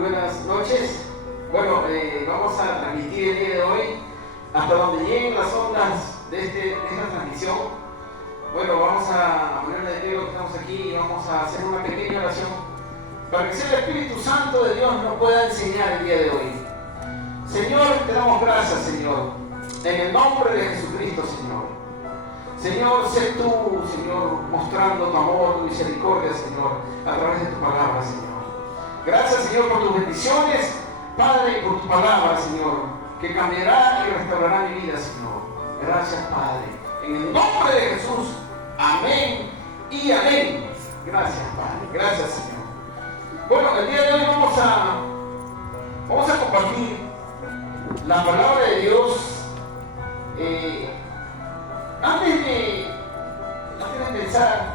buenas noches. Bueno, vamos a transmitir el día de hoy hasta donde lleguen las ondas de esta transmisión. Bueno, vamos a poner de pie lo que estamos aquí y vamos a hacer una pequeña oración para que sea el Espíritu Santo de Dios nos pueda enseñar el día de hoy. Señor, te damos gracias, Señor, en el nombre de Jesucristo, Señor. Señor, sé tú, Señor, mostrando tu amor, tu misericordia, Señor, a través de tu palabra, Señor. Gracias, Señor, por tus bendiciones, Padre, y por tu palabra, Señor, que cambiará y restaurará mi vida, Señor. Gracias, Padre. En el nombre de Jesús, amén y amén. Gracias, Padre. Gracias, Señor. Bueno, el día de hoy vamos a compartir la palabra de Dios. Antes de pensar,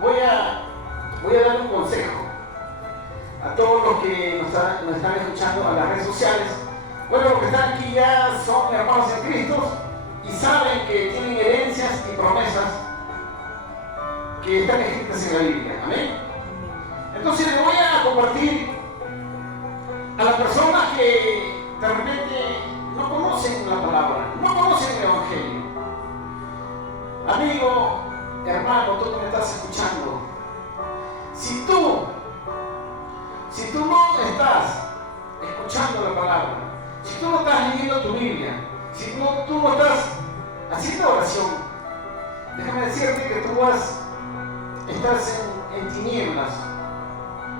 voy a dar un consejo a todos los que nos están escuchando a las redes sociales. Bueno, los que están aquí ya son hermanos en Cristo y saben que tienen herencias y promesas que están escritas en la Biblia. Amén. Entonces les voy a compartir a las personas que de repente no conocen la palabra, no conocen el Evangelio. Amigo, hermano, tú que me estás escuchando, si tú no estás escuchando la palabra, si tú no estás leyendo tu Biblia, si tú no estás haciendo oración, déjame decirte que tú estás en tinieblas,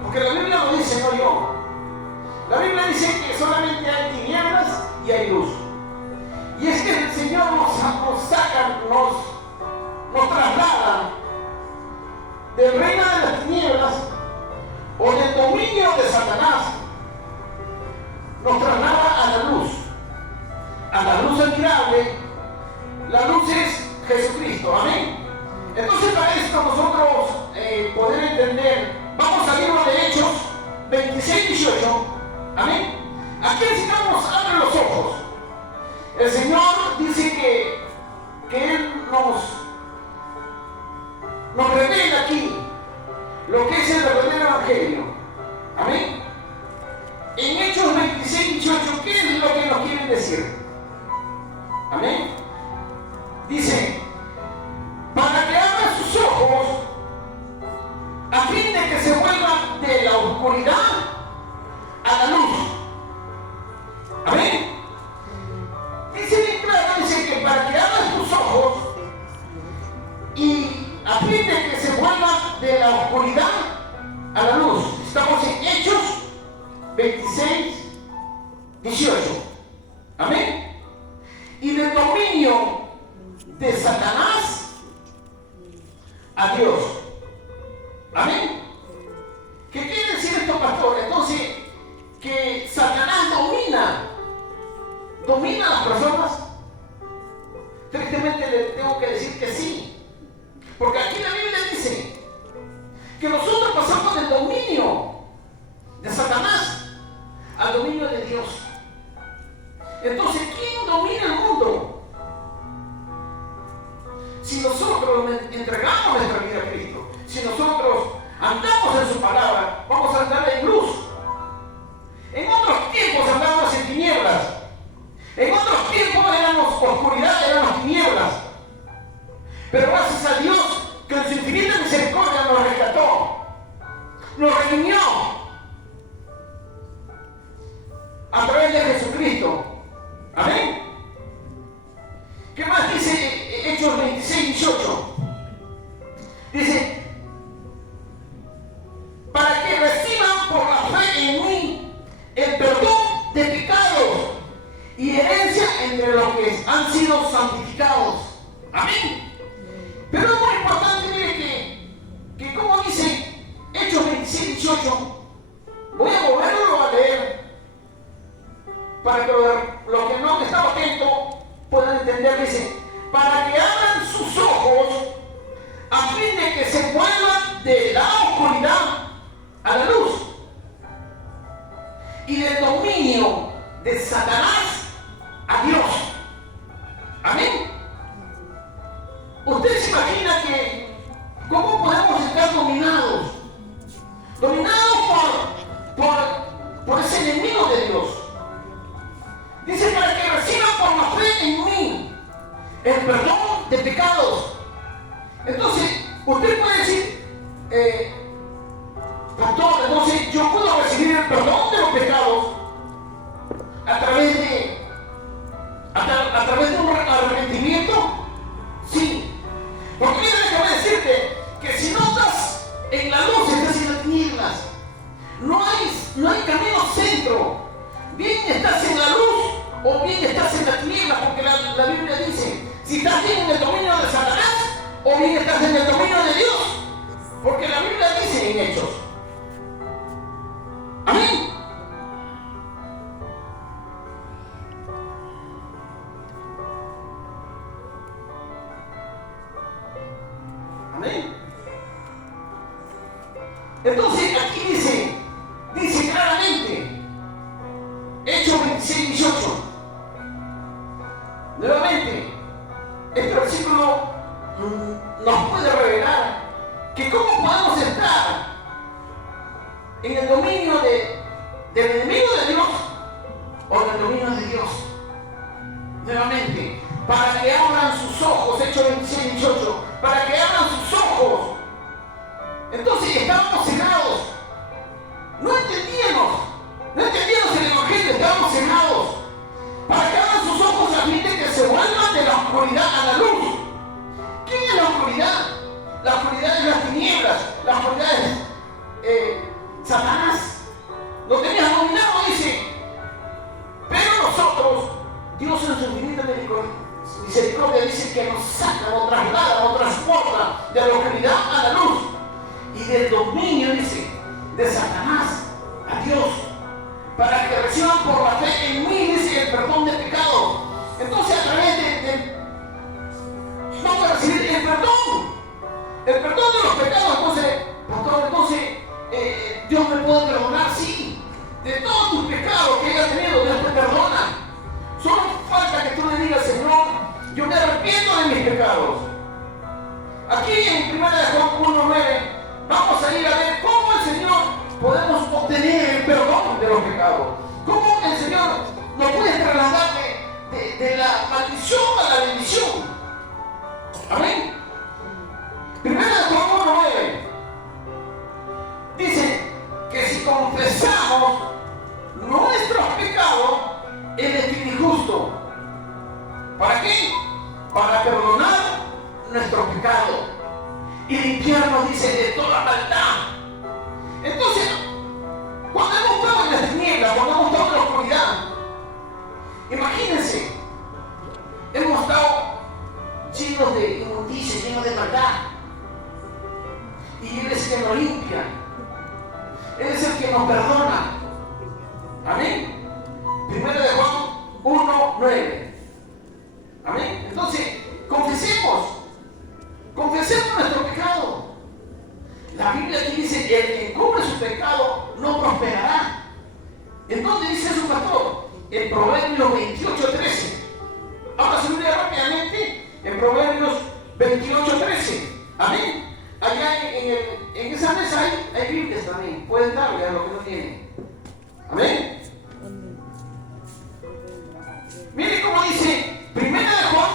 porque la Biblia lo dice, no yo. La Biblia dice que solamente hay tinieblas y hay luz. Y es que el Señor nos saca, nos traslada del reino de las tinieblas o del dominio de Satanás, nos traslada a la luz admirable. La luz es Jesucristo, amén. Entonces, para esto nosotros poder entender, vamos al libro de Hechos 26-18, amén. Aquí necesitamos abre los ojos. El Señor dice que Él nos revela aquí lo que es el verdadero Evangelio. Amén. En Hechos 26-18, ¿qué es lo que nos quieren decir? Amén. Dice, para que abran sus ojos a fin de que se vuelvan de la oscuridad a la luz. Amén. Dice bien claro, dice que para que abran tus ojos y a fin de que se vuelvan de la oscuridad a la luz. Estamos en Hechos 26-18. Amén. Y del dominio de Satanás a Dios. Amén. ¿Qué quiere decir esto, pastor? Entonces, que Satanás domina a las personas. Tristemente le tengo que decir que sí. Porque aquí la Biblia dice que nosotros pasamos del dominio de Satanás al dominio de Dios. Entonces, ¿quién domina el mundo? Si nosotros entregamos nuestra vida a Cristo, si nosotros andamos en su palabra, vamos a andar en luz. En otros tiempos andábamos en tinieblas. En otros tiempos éramos oscuridad, éramos tinieblas. Pero gracias a Dios que en su infinita misericordia nos rescató, nos redimió a través de Jesucristo. Amén. ¿Qué más dice Hechos 26-18? Dice, para que reciban por la fe en mí el perdón de pecados y herencia entre los que han sido santificados. Amén. Pero es muy importante, mire que como dice Hechos 26-18, voy a volverlo a leer para que los que no han estado atentos puedan entender. Dice, para que abran sus ojos a fin de que se vuelvan de la oscuridad a la luz y del dominio de Satanás a Dios. Amén. Usted se imagina que cómo podemos estar dominados por estás bien en el dominio de Satanás o bien estás en el dominio de Dios. Porque la Biblia dice en Hechos. Amén. Amén. Entonces aquí dice claramente, Hechos 26, 18. Nuevamente, este versículo nos puede revelar que cómo podemos estar en el dominio del enemigo de Dios o en el dominio de Dios. Nuevamente, para que abran sus ojos, Hechos 26, 18, para que abran sus ojos. Entonces estábamos cegados, no entendíamos el Evangelio, estábamos cegados, para que abran sus ojos a fin de que se vuelvan de la oscuridad a la luz. ¿Quién es la oscuridad? La oscuridad es las tinieblas, la oscuridad es Satanás. Lo tenías dominado, dice. Pero nosotros, Dios en su infinita misericordia dice que nos saca, nos traslada, nos transporta de la oscuridad a la luz. Y del dominio, dice, de Satanás a Dios, para que reciban por la fe en mí, dice, el perdón de pecados. Entonces a través vamos a recibir el perdón de los pecados. Entonces, pastor, Dios me puede perdonar, sí, de todos tus pecados que hayas tenido, Dios te perdona. Solo falta que tú le digas, Señor, yo me arrepiento de mis pecados. Aquí en 1 Juan 1:9 vamos a ir a ver cómo el Señor podemos obtener el perdón de los pecados. Cómo el Señor nos puede trasladar de la maldición a la bendición. Amén. 1 Juan 1:9 dice que si confesamos nuestros pecados, Él es fiel y justo. ¿Para qué? Para perdonar nuestros pecados y limpiarnos, dice, de toda maldad. Entonces, cuando hemos estado en las tinieblas, cuando hemos estado en la oscuridad, imagínense, hemos estado llenos de inmundicia, llenos de maldad. Y Él es el que nos limpia. Él es el que nos perdona. Amén. 1 Juan 1:9. Amén. Entonces, confesemos nuestro pecado. La Biblia aquí dice: el que encubre su pecado no prosperará. ¿En dónde dice eso, pastor? En Proverbios 28:13. Ahora se mira rápidamente en Proverbios 28:13. Amén. Allá en esa mesa hay Biblias también. Pueden darle a lo que no tienen. Amén. Mire cómo dice 1 Juan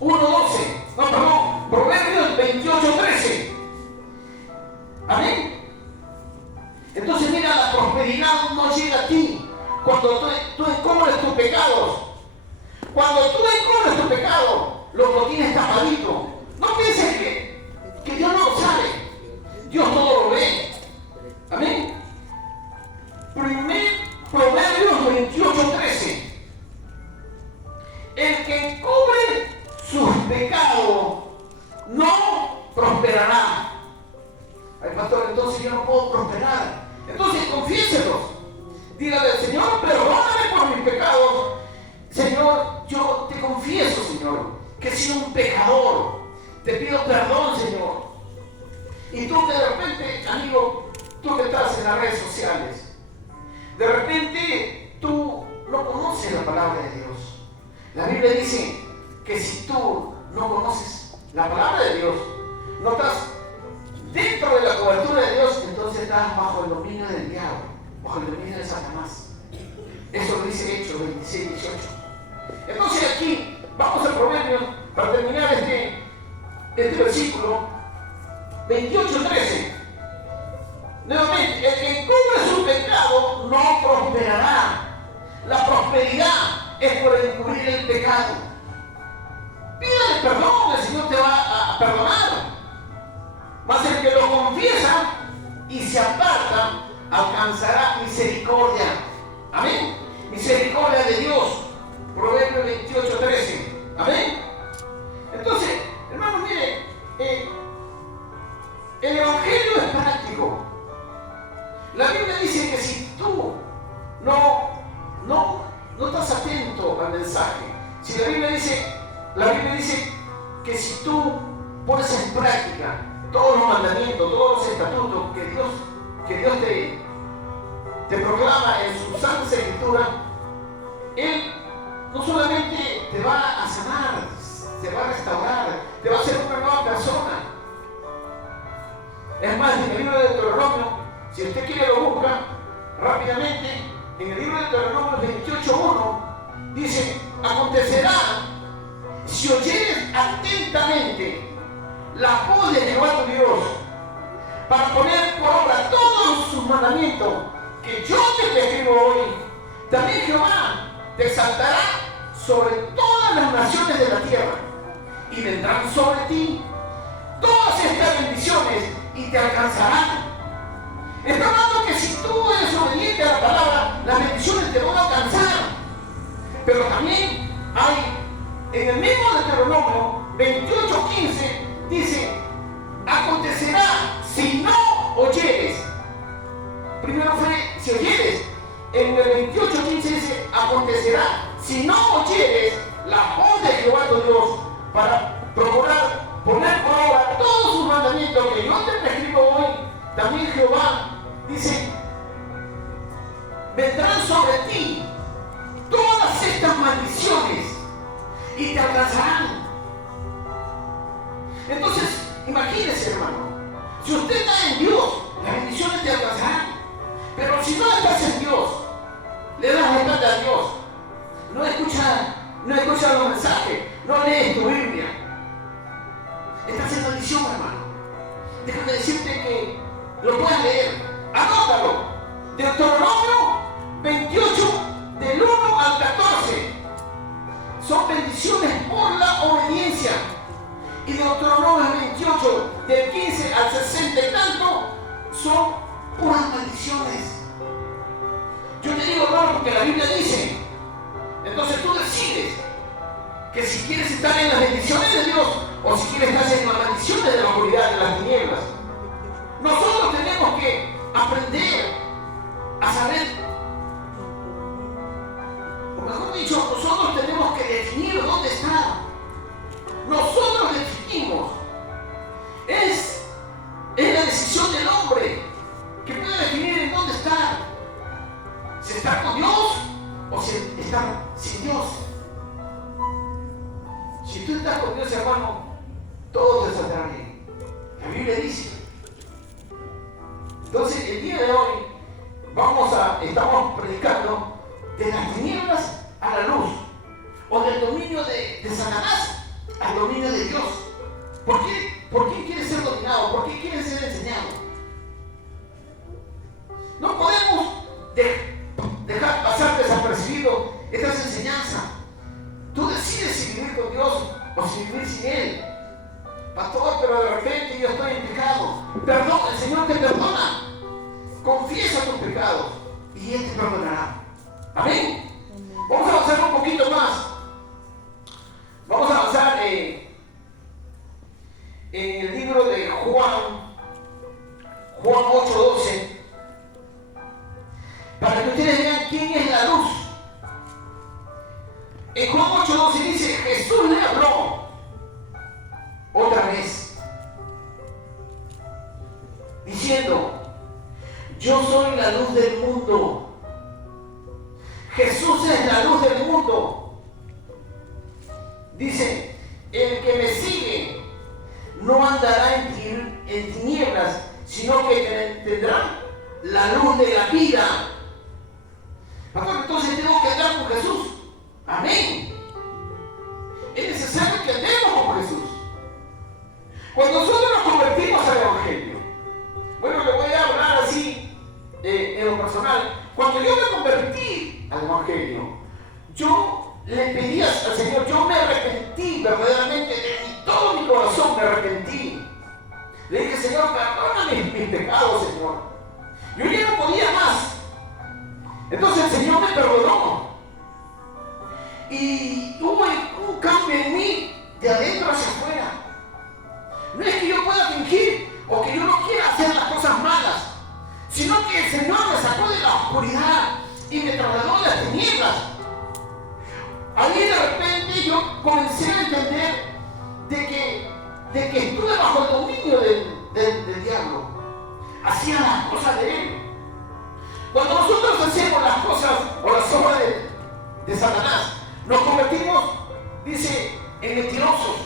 1:12. No, perdón, Proverbios 28:13. Amén. Entonces mira, la prosperidad no llega a ti cuando tú encubres tus pecados. Cuando tú encubres tu pecado, lo tienes tapadito. No pienses que Dios no lo sabe. Dios todo lo ve. Amén. Proverbios 28:13. El que encubre sus pecados no prosperará. Ay, pastor, entonces yo no puedo prosperar. Entonces confiéselos. Dígale: Señor, perdóname por mis pecados. Señor, yo te confieso, Señor, que he sido un pecador. Te pido perdón, Señor. Y tú de repente, amigo, tú que estás en las redes sociales, de repente tú no conoces la palabra de Dios. La Biblia dice que si tú no conoces la palabra de Dios, no estás dentro de la cobertura de Dios, entonces estás bajo el dominio del diablo, bajo el dominio de Satanás. Eso lo dice Hechos 26, 18. Entonces aquí vamos a Proverbios para terminar este versículo 28:13. Nuevamente, el que encubre su pecado no prosperará. La prosperidad es por encubrir el pecado. Pídale perdón, el Señor te va a perdonar. Mas el que lo confiesa y se aparta alcanzará misericordia. Amén. Misericordia de Dios. Proverbios 28:13. Amén. hijo. La Biblia dice que si tú no estás atento al mensaje, si la Biblia dice que si tú pones en práctica todos los mandamientos, todos los estatutos que Dios te proclama en su santa escritura, Él no solamente te va a sanar, te va a restaurar, te va a hacer una nueva persona. Es más, en el libro de Deuteronomio, si usted quiere lo busca rápidamente, en el libro de Deuteronomio 28:1 dice: acontecerá si oyeres atentamente la voz de Jehová tu Dios para poner por obra todos sus mandamientos que yo te prescribo hoy, también Jehová te exaltará sobre todas las naciones de la tierra, y vendrán sobre ti todas estas bendiciones y te alcanzarán. Está hablando que si tú eres obediente a la palabra, las bendiciones te van a alcanzar. Pero también hay, en el mismo Deuteronomio 28:15, dice: acontecerá si no oyeres. Primero fue si oyeres. En el 28:15 dice: acontecerá si no oyeres la voz de Jehová tu Dios para procurar poner por obra todos sus mandamientos que yo te prescribo hoy. También Jehová dice: vendrán sobre ti todas estas maldiciones y te alcanzarán. Entonces, imagínese, hermano, si usted está en Dios, las bendiciones te alcanzarán. Pero si no estás en Dios, le das la espalda a Dios, no escuchas los mensajes, no lees tu Biblia, estás en maldición, hermano. Déjame decirte que lo puedes leer, anótalo. Deuteronomio 28, del 1 al 14, son bendiciones por la obediencia. Y Deuteronomio 28, del 15 al 60 y tanto, son puras maldiciones. Yo te digo, no, porque la Biblia dice. Entonces tú decides que si quieres estar en las bendiciones de Dios o si quieres estar en las maldiciones de la oscuridad, de las tinieblas. Nosotros tenemos que aprender a saber, o mejor dicho, nosotros tenemos que definir dónde está. Nosotros definimos. Es la decisión del hombre que puede definir en dónde está. Si está con Dios o si está sin Dios. Si tú estás con Dios, hermano, todo te saldrá bien. La Biblia dice. Entonces, el día de hoy estamos predicando de las tinieblas a la luz, o del dominio de Satanás al dominio de Dios. ¿Por qué quiere ser dominado? ¿Por qué quiere ser enseñado? No podemos dejar pasar desapercibido estas enseñanzas. Tú decides si vivir con Dios o si vivir sin Él. Pastor, pero de repente yo estoy en pecado. Perdón, el Señor te perdona. Confiesa tus pecados y Él te perdonará. Amén. Vamos a avanzar un poquito más. Vamos a avanzar en el libro de Juan 8:12, para que ustedes vean quién es la luz. En Juan 8:12 dice: Jesús le habló otra vez, diciendo: yo soy la luz del mundo. Jesús es la luz del mundo. Dice: el que me sigue no andará en tinieblas, sino que tendrá la luz de la vida. Pastor, entonces tengo que andar con Jesús. Amén. Es necesario que andemos con Jesús. Cuando nosotros nos convertimos al Evangelio, bueno, le voy a hablar así en lo personal. Cuando yo me convertí al Evangelio, yo le pedí al Señor, yo me arrepentí verdaderamente, de todo mi corazón me arrepentí. Le dije: Señor, perdona mis pecados, Señor. Yo ya no podía más. Entonces el Señor me perdonó. Y hubo un cambio en mí, de adentro hacia afuera. No es que yo pueda fingir o que yo no quiera hacer las cosas malas. sino que el Señor me sacó de la oscuridad y me trasladó de las tinieblas. Ahí de repente yo comencé a entender de que estuve bajo el dominio del diablo. Hacía las cosas de él. Cuando nosotros hacemos las cosas o las obras de Satanás, nos convertimos, dice, en mentirosos.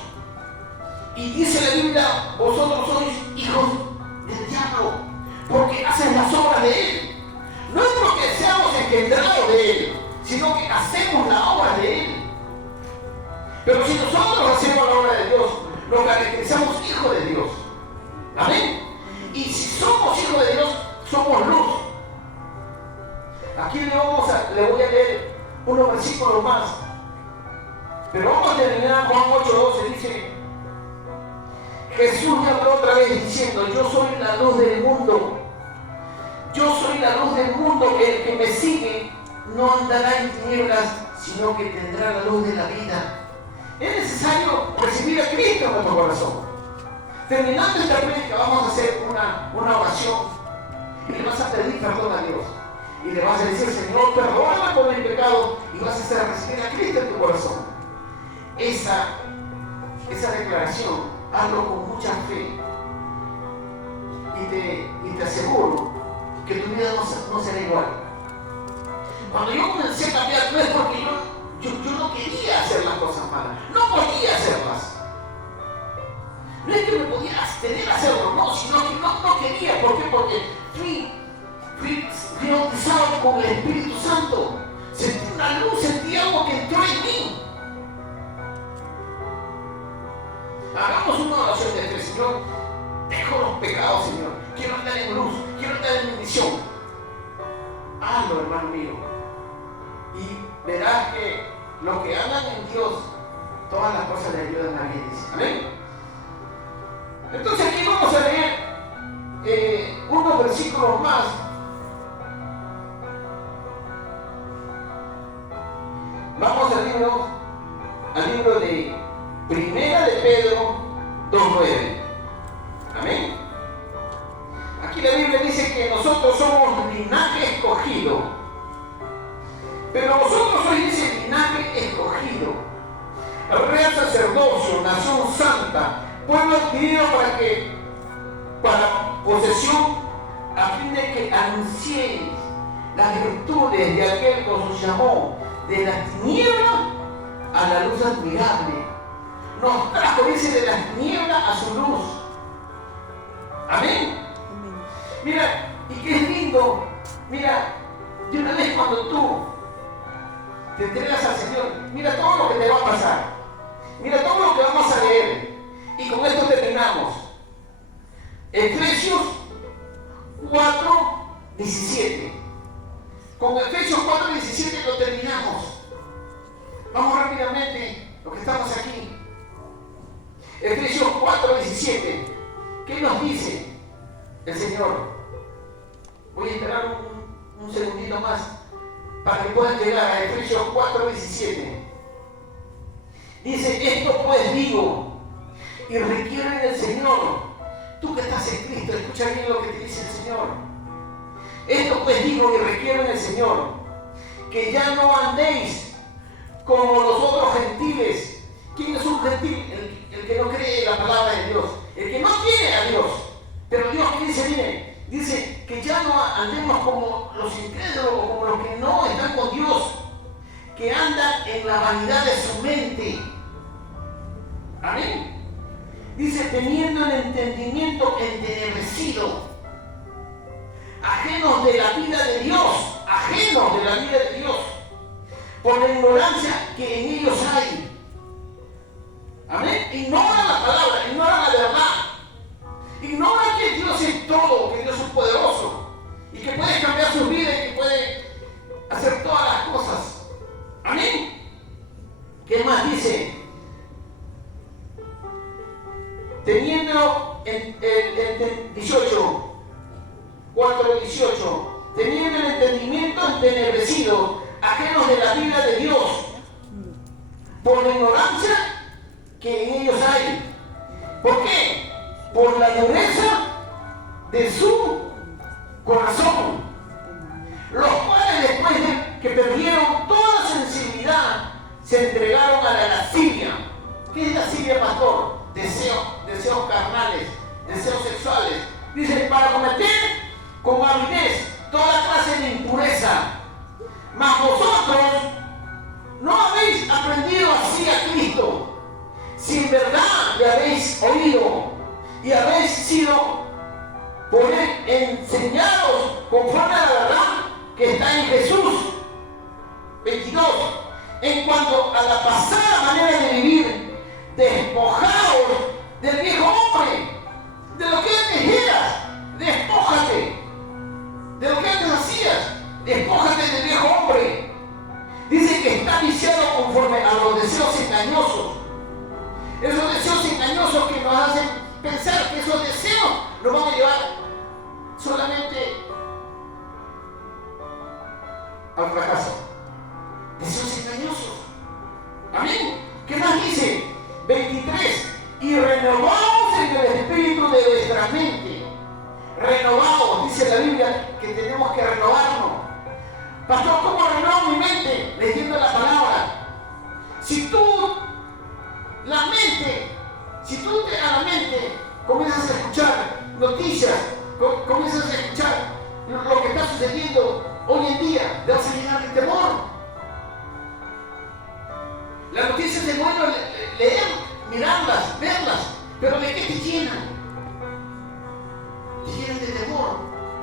Y dice la Biblia, vosotros sois hijos del diablo, porque hacen las obras de él. No es porque seamos engendrados de él, sino que hacemos la obra de él. Pero si nosotros hacemos la obra de Dios, nos caracterizamos hijos de Dios. Amén. Y si somos hijos de Dios, somos luz. Aquí le voy a leer unos versículos más. Pero vamos a terminar Juan 8:12. Dice, Jesús me habló otra vez diciendo, yo soy la luz del mundo. Yo soy la luz del mundo. El que me sigue no andará en tinieblas, sino que tendrá la luz de la vida. Es necesario recibir a Cristo en nuestro corazón. Terminando esta prédica vamos a hacer una oración y le vas a pedir perdón a Dios. Y le vas a decir, Señor, perdóname por mi pecado, y vas a hacer recibir a Cristo en tu corazón. Esa declaración, hazlo con mucha fe. Y te aseguro que tu vida no será igual. Cuando yo comencé a cambiar, no es porque yo no quería hacer las cosas malas, no podía hacerlas. No es que me podía abstener a hacerlo, no, sino que no quería. ¿Por qué? Porque fui bautizado con el Espíritu Santo. Sentí una luz, sentí algo que entró en mí. Hagamos una oración de fe. Señor, dejo los pecados, Señor. Quiero andar en luz, quiero andar en bendición. Hazlo, hermano mío. Y verás que los que andan en Dios, todas las cosas le ayudan a bien. Amén. Entonces aquí vamos a leer unos versículos más. Vamos al libro de Primera de Pedro 2:9. Amén. Aquí la Biblia dice que nosotros somos linaje escogido. Pero vosotros sois ese linaje escogido, real sacerdocio, nación santa, pueblo adquirido para posesión, a fin de que anunciéis las virtudes de aquel que os llamó de las tinieblas a la luz admirable. Nos trajo, dice, de las tinieblas a su luz. Amén. Mira, y qué es lindo. Mira, de una vez cuando tú te entregas al Señor, mira todo lo que te va a pasar. Mira todo lo que vamos a leer. Y con esto terminamos. Efesios 4:17. Con Efesios 4:17 lo terminamos. Vamos rápidamente, los que estamos aquí. Efesios 4:17. ¿Qué nos dice el Señor? Voy a esperar un segundito más para que puedan llegar a Efesios 4:17. Dice, esto pues digo, y requiero en el Señor. Tú que estás en Cristo, escucha bien lo que te dice el Señor. Esto pues digo y requiero en el Señor, que ya no andéis como los otros gentiles. ¿Quién es un gentil? El que no cree en la palabra de Dios, el que no quiere a Dios. Pero Dios, ¿qué dice? Mire, dice que ya no andemos como los incrédulos o como los que no están con Dios, que andan en la vanidad de su mente. Amén. Dice, teniendo el entendimiento entenebrecido, ajenos de la vida de Dios, por la ignorancia que en ellos hay. Amén. Ignoran la palabra, ignoran la verdad. Ignoran que Dios es todo, que Dios es poderoso y que puede cambiar su vida y que puede hacer todas las cosas. Amén. ¿Qué más dice? Teniendo el 18, 4:18, teniendo el entendimiento entenebrecido, ajenos de la vida de Dios, por la ignorancia que en ellos hay. ¿Por qué? Por la dureza de su corazón, los cuales después de que perdieron toda sensibilidad, se entregaron a la lascivia. ¿Qué es lascivia, pastor? Deseos carnales, deseos sexuales. Dice, para cometer con avidez toda clase de impureza. Mas vosotros no habéis aprendido así a Cristo, si en verdad le habéis oído y habéis sido por él enseñados conforme a la verdad que está en Jesús. 22. En cuanto a la pasada manera de vivir, despojaos del viejo hombre, de lo que antes eras, despójate. De lo que antes hacías, despójate del viejo hombre. Dice que está viciado conforme a los deseos engañosos. Esos deseos engañosos que nos hacen pensar que esos deseos nos van a llevar solamente al fracaso. Deseos engañosos. Amén. ¿Qué más dice? 23. Y renovaos en el espíritu de vuestra mente. Renovaos, dice la Biblia que tenemos que renovarnos. Pastor, ¿cómo renuevo mi mente? Leyendo la palabra. Si tú a la mente comienzas a escuchar noticias, comienzas a escuchar lo que está sucediendo hoy en día, te vas a llenar de temor. Las noticias es bueno leer, mirarlas, verlas, pero ¿de qué te llenan? Te llenan de temor.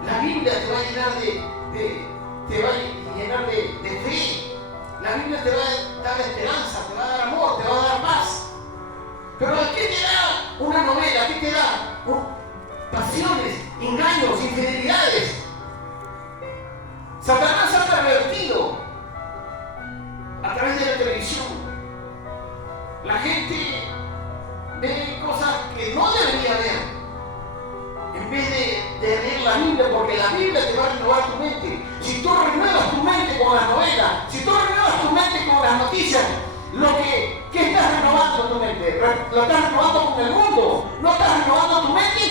La Biblia te va a llenar de fe. La Biblia te va a dar esperanza, te va a dar amor, te va a dar paz. Pero ¿qué te da una novela? ¿Qué te da? Pasiones, engaños, infidelidades. Satanás ha pervertido a través de la televisión. La gente ve cosas que no debería ver. En vez de leer la Biblia, porque la Biblia te va a renovar tu mente. Si tú renuevas tu mente con las novelas, si tú renuevas tu mente con las noticias, ¿qué estás renovando tu mente? ¿Lo estás renovando con el mundo? ¿No estás renovando tu mente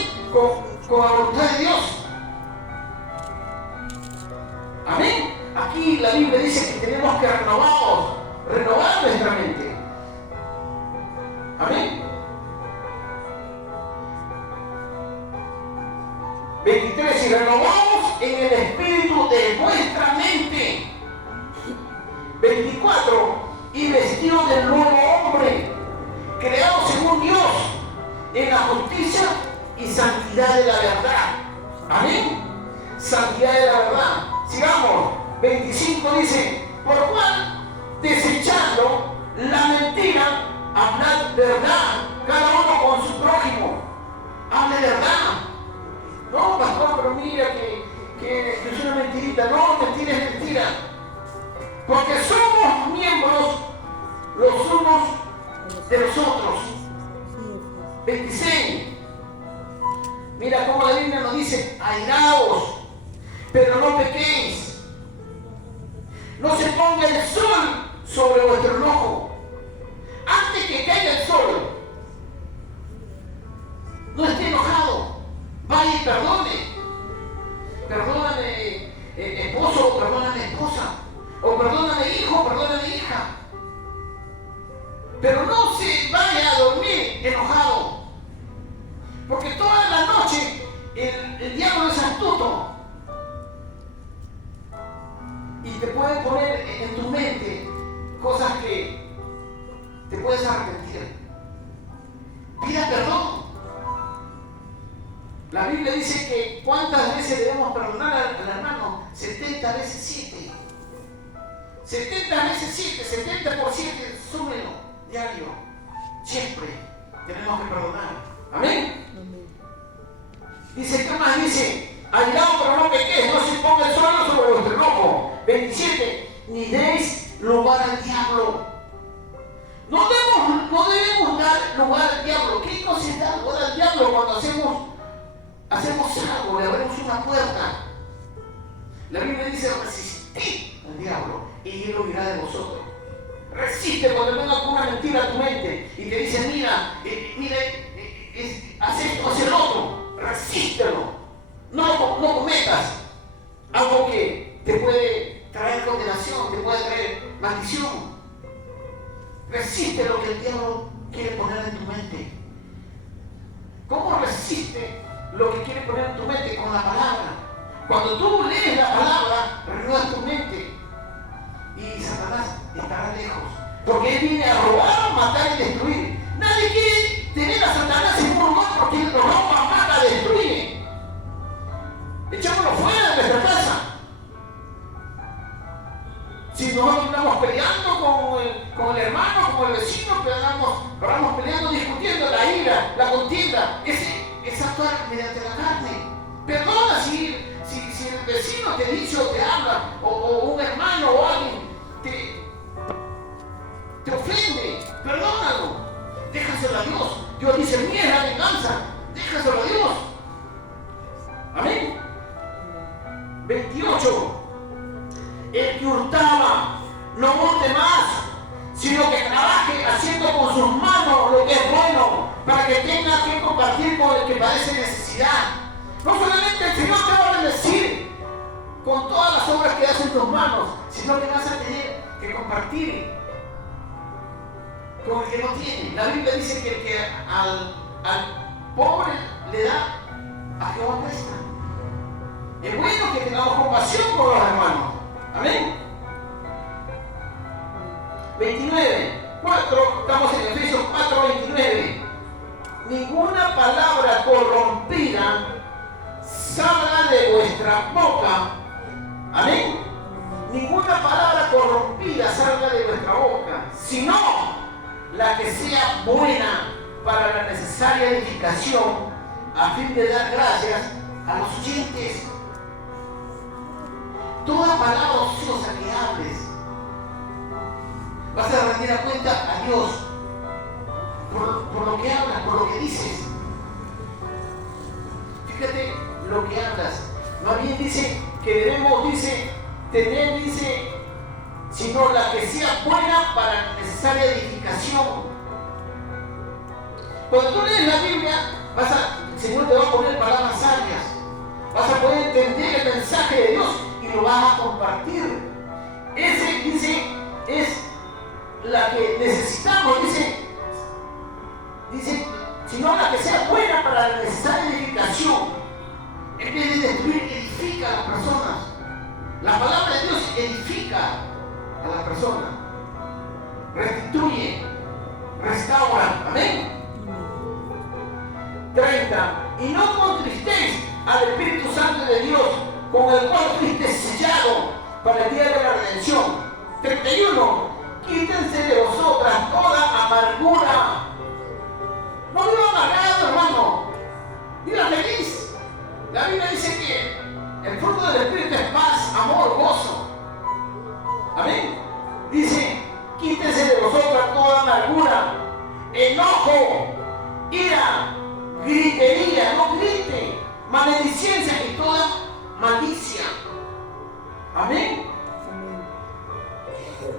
con la voluntad de Dios? Amén. Aquí la Biblia dice que tenemos que renovar nuestra mente. Amén. 23. Y renovamos en el espíritu de vuestra mente. 24. Y vestidos del nuevo hombre, creado según Dios, en la justicia y santidad de la verdad. Amén. Santidad de la verdad. Sigamos. 25 dice, por lo cual, desechando la mentira, hablad verdad, cada uno con su prójimo. Hable verdad. No, pastor, pero mira que es una mentirita. No, mentira es mentira. Porque somos miembros los unos de los otros. 26. Mira cómo la Biblia nos dice, airaos, pero no pequéis. No se ponga el sol sobre vuestro enojo. Antes que caiga el sol, no esté enojado. Vaya y perdone. Perdóname, esposo, perdóname, esposa. O perdóname, hijo, perdóname, hija. Pero no se vaya a dormir enojado. Porque toda la noche el diablo es astuto. Y te puede poner en tu mente cosas que te puedes arrepentir. Pida perdón. La Biblia dice que ¿cuántas veces debemos perdonar al hermano? 70 veces 7. 70 veces 7, 70 por 7, súmelo, diario. Siempre tenemos que perdonar. Amén. Dice, ¿qué más dice? Airado pero no pequéis, no se ponga el sol sobre vuestro enojo. 27, ni deis lugar al diablo. No debemos dar lugar al diablo. ¿Qué cosa es dar lugar al diablo cuando hacemos algo, le abrimos una puerta? La Biblia dice, resistid al diablo y él huirá de vosotros. Resiste cuando venga con una mentira a tu mente y te dice, mira, haz esto, haz el otro. Resístelo. No cometas. algo que te puede traer condenación, te puede traer maldición. Resiste lo que el diablo quiere poner en tu mente. ¿Cómo resiste lo que quiere poner en tu mente? Con la palabra. Cuando tú lees la palabra, renuevas tu mente y Satanás estará lejos. Porque él viene a robar, matar y destruir. Nadie quiere tener a Satanás en un lugar porque él roba, mata, destruye. Echámoslo fuera de nuestra casa. Si nosotros andamos peleando con el hermano, con el vecino, pero andamos peleando, discutiendo, la ira, la contienda, es actuar mediante la carne. Perdona si el vecino te dice o te habla, o un hermano o alguien te ofende, perdónalo, déjaselo a Dios. Dios dice, mía es la venganza, déjaselo a Dios. Amén. 28. El que hurtaba no hurte más, sino que trabaje haciendo con sus manos lo que es bueno, para que tenga que compartir con el que padece necesidad. No solamente el Señor te va a bendecir con todas las obras que hacen tus manos, sino que vas a tener que compartir con el que no tiene. La Biblia dice que el que al pobre le da, a Jehová presta. Es bueno que tengamos compasión por los hermanos. Amén. 29. 4. Estamos en Efesios 4, 29. Ninguna palabra corrompida salga de vuestra boca. Amén. Ninguna palabra corrompida salga de vuestra boca, sino la que sea buena para la necesaria edificación, a fin de dar gracias a los oyentes. Toda palabra ociosa que hables, vas a rendir a cuenta a Dios por lo que hablas, por lo que dices. Fíjate lo que hablas. Más bien dice que debemos, tener, sino la que sea buena para la necesaria edificación. Cuando tú lees la Biblia, el Señor te va a poner palabras sabias. Vas a poder entender el mensaje de Dios y lo vas a compartir. Ese es la que necesitamos, sino la que sea buena para la necesaria edificación. En vez de destruir, edifica a las personas. La palabra de Dios edifica a las personas, restituye, restaura. Amén. 30. Y no contristéis al Espíritu Santo de Dios, con el cual fuiste sellado para el día de la redención. 31. Quítense de vosotras toda amargura. No viva amargado, hermano. Viva feliz. La Biblia dice que el fruto del Espíritu es paz, amor, gozo. Amén. Dice, quítense de vosotras toda amargura, enojo, ira, gritería, no grite, maledicencia y toda malicia. Amén.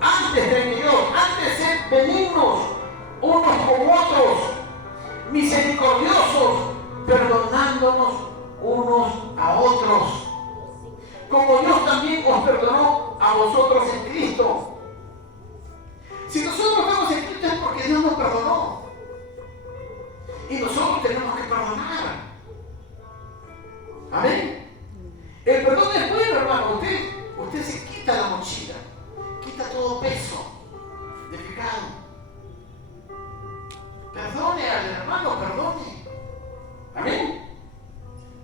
Antes, 32, antes de ser benignos unos con otros, misericordiosos, perdonándonos unos a otros, como Dios también os perdonó a vosotros en Cristo. Si nosotros estamos en Cristo es porque Dios nos perdonó. Y nosotros tenemos que perdonar. Amén. El perdón es bueno, hermano. Usted se quita la mochila, quita todo peso de pecado. Perdone al hermano, perdone. Amén.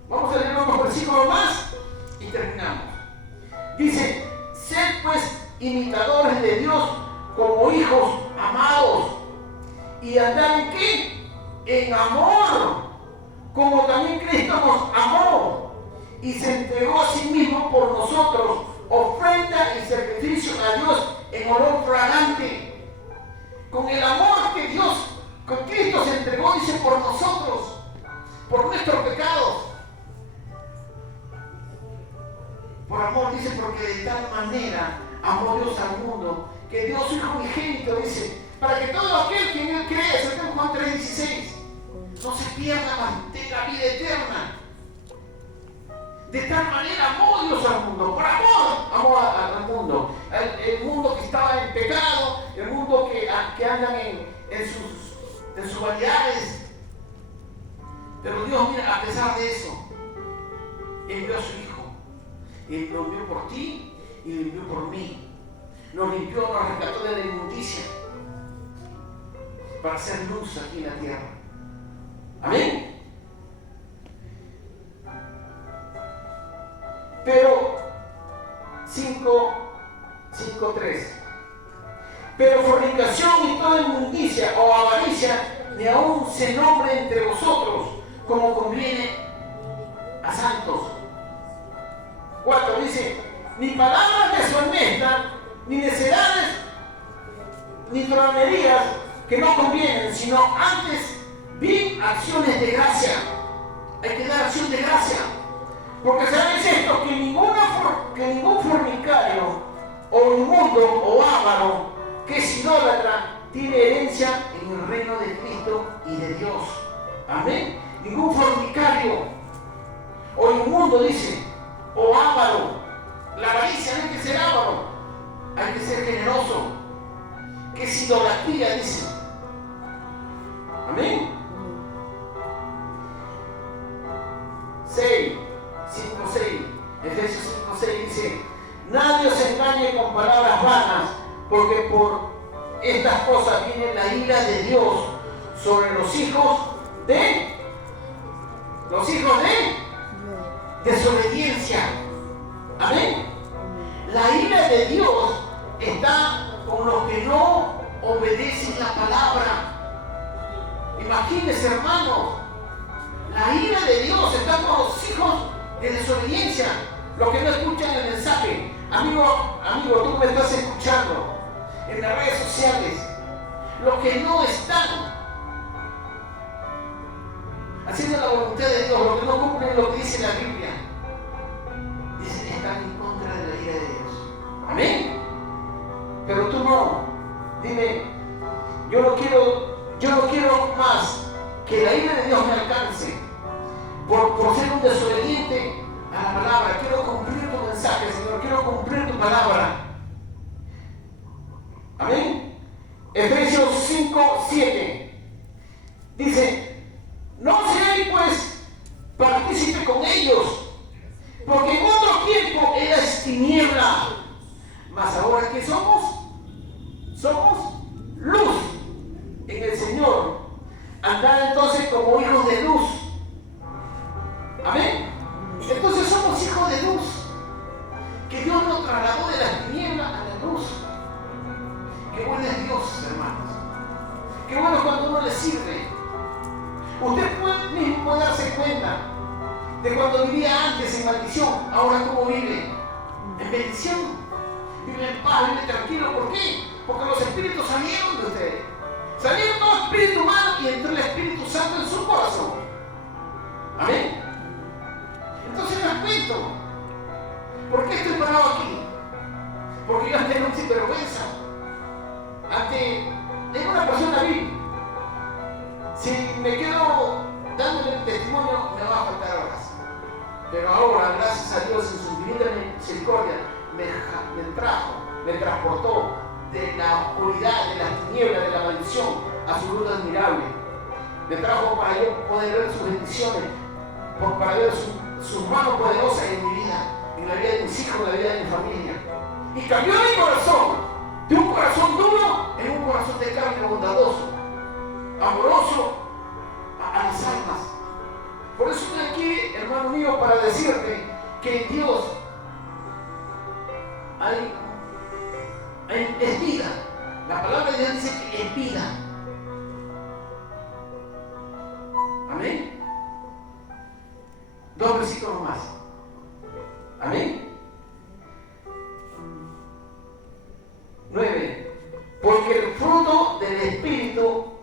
Vamos a leer unos versículos más y terminamos. Dice, sed pues imitadores de Dios como hijos amados, y andad en qué? En amor, como también Cristo nos amó y se entregó a sí mismo por nosotros, ofrenda y sacrificio a Dios en olor fragante. Con el amor que con Cristo se entregó, dice, por nosotros, por nuestros pecados. Por amor, dice, porque de tal manera amó Dios al mundo, que dio su Hijo unigénito, dice, para que todo aquel que en él cree, eso está en Juan 3:16, no se pierda, mas tenga vida eterna. De tal manera amó Dios al mundo, por amor, amor al mundo. El mundo que estaba en pecado, el mundo que andan en sus vanidades. Pero Dios, mira, a pesar de eso, envió a su Hijo. Y lo envió por ti y lo envió por mí. Nos limpió, nos rescató de la inmundicia para hacer luz aquí en la tierra. Amén. Pero 5:3. Pero fornicación y toda inmundicia o avaricia ni aún se nombre entre vosotros como conviene a santos. 4 dice, ni palabras deshonestas, ni necedades, ni tronerías que no convienen, sino antes bien acciones de gracia. Hay que dar acción de gracia. Porque sabéis esto, que ningún fornicario o inmundo o avaro que es idólatra tiene herencia en el reino de Cristo y de Dios. Amén. Ningún fornicario o inmundo, dice, o avaro. La avaricia no hay que ser avaro, hay que ser generoso. Que es idolatría, dice. Amén. 5:6. Efesios 5:6 dice, nadie os engañe con palabras vanas, porque por estas cosas viene la ira de Dios sobre los hijos de desobediencia. Amén. La ira de Dios está con los que no obedecen la palabra. Imagínense, hermanos, la ira de Dios está con los hijos de desobediencia, los que no escuchan el mensaje. Amigo, tú me estás escuchando en las redes sociales, los que no están haciendo la voluntad de Dios, los que no cumplen lo que dice la Biblia, dicen que están en contra de la ira de Dios. Amén. Pero tú no. Dime, yo no quiero más que la ira de Dios me alcance por ser un desobediente a la palabra. Quiero cumplir tu mensaje, Señor, quiero cumplir tu palabra. Amén. Efesios 5:7 dice, no seáis pues partícipe con ellos, porque en otro tiempo eras tiniebla, mas ahora ¿qué somos? Somos luz en el Señor. Andad entonces como hijos de luz. Amén. Entonces somos hijos de luz, que Dios nos trasladó de las tinieblas a la luz. Qué bueno es Dios, hermanos. Qué bueno cuando uno le sirve. Usted mismo puede darse cuenta de cuando vivía antes en maldición, ahora cómo vive en bendición. Vive en paz, vive tranquilo. ¿Por qué? Porque los espíritus salieron de ustedes. Salieron todo espíritu humano y entró el Espíritu Santo en su corazón. Amén. Entonces les cuento, ¿por qué estoy parado aquí? Porque yo tengo un sinvergüenza ante una persona vil. Si me quedo dándole el testimonio, me va a faltar horas. Pero ahora, gracias a Dios, en su infinita misericordia, me transportó de la oscuridad, de la tiniebla, de la maldición, a su luz admirable. Me trajo para yo poder ver sus bendiciones, para ver sus manos poderosas en mi vida, en la vida de mis hijos, en la vida de mi familia. Y cambió mi corazón, de un corazón duro en un corazón de carne bondadoso, amoroso a las almas. Por eso estoy aquí, hermano mío, para decirte que en Dios es vida. La palabra de Dios dice que es vida. Amén. 2 versículos más. Amén. 9. Porque el fruto del Espíritu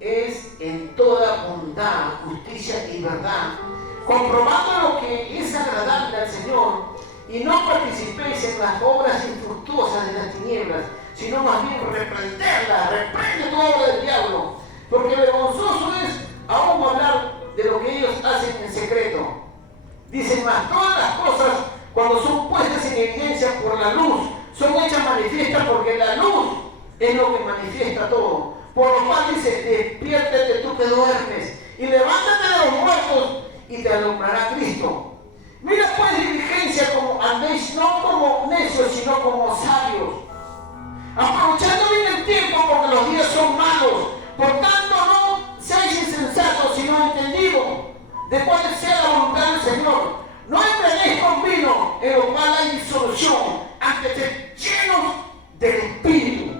es en toda bondad, justicia y verdad, comprobando lo que es agradable al Señor, y no participéis en las obras infructuosas de las tinieblas, sino más bien reprenderlas. Reprende toda obra del diablo, porque vergonzoso es aún hablar de lo que ellos hacen en secreto. Dicen, mas todas las cosas cuando son puestas en evidencia por la luz, son hechas manifiestas porque la luz es lo que manifiesta todo. Por lo cual dice, despiértate tú que duermes y levántate de los muertos y te alumbrará Cristo. Mira pues diligencia como andéis, no como necios, sino como sabios, aprovechando bien el tiempo porque los días son malos. Por tanto no seáis insensatos, sino entendidos de cuál sea la voluntad del Señor. No embriaguéis con vino, en lo cual hay disolución, antes de llenos del Espíritu,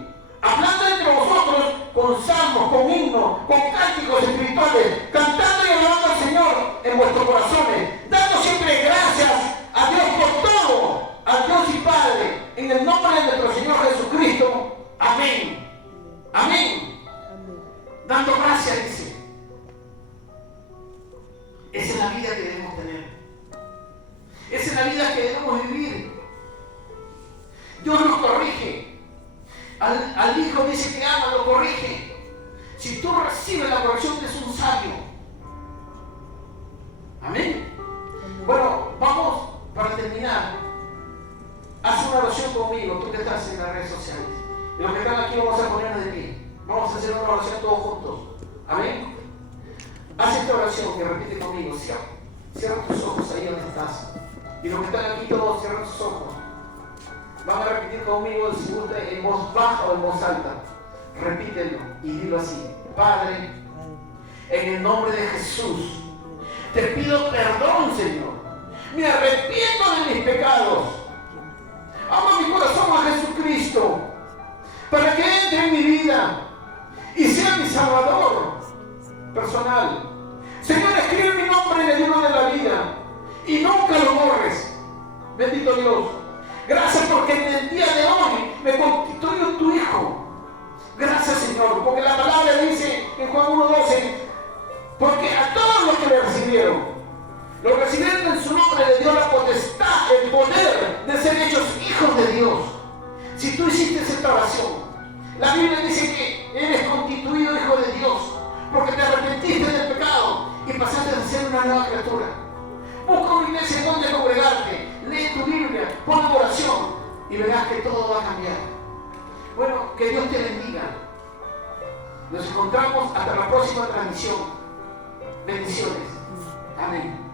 hablando entre vosotros con salmos, con himnos, con cánticos espirituales, cantando y alabando al Señor en vuestros corazones, dando siempre gracias a Dios por todo, a Dios y Padre, en el nombre de nuestro Señor Jesucristo. Amén. Amén. Dando gracias, dice. Esa es la vida que debemos tener. Esa es la vida que debemos vivir. Dios nos corrige. Al hijo dice que ama, lo corrige. Si tú recibes la corrección, eres un sabio. Amén. Bueno, vamos para terminar. Haz una oración conmigo, tú que estás en las redes sociales. Y los que están aquí vamos a ponernos de pie. Vamos a hacer una oración todos juntos. Amén. Haz esta oración y repite conmigo. Cierra tus ojos ahí donde estás. Y los que están aquí todos cierran sus ojos. Van a repetir conmigo, si gusta, en voz baja o en voz alta. Repítelo y dilo así. Padre, en el nombre de Jesús, te pido perdón, Señor. Me arrepiento de mis pecados. Abro mi corazón a Jesucristo para que entre en mi vida y sea mi Salvador personal. Señor, escribe mi nombre en el libro de la vida y nunca lo borres. Bendito Dios. Gracias porque en el día de hoy me constituyo tu hijo. Gracias, Señor, porque la palabra dice en Juan 1:12, porque a todos los que le recibieron, lo recibieron en su nombre, le dio la potestad, el poder de ser hechos hijos de Dios. Si tú hiciste esta oración, la Biblia dice que eres constituido hijo de Dios, porque te arrepentiste del pecado y pasaste a ser una nueva criatura. Busca una iglesia donde congregarte, lee tu Biblia, pon oración y verás que todo va a cambiar. Bueno, que Dios te bendiga. Nos encontramos hasta la próxima transmisión. Bendiciones. Amén.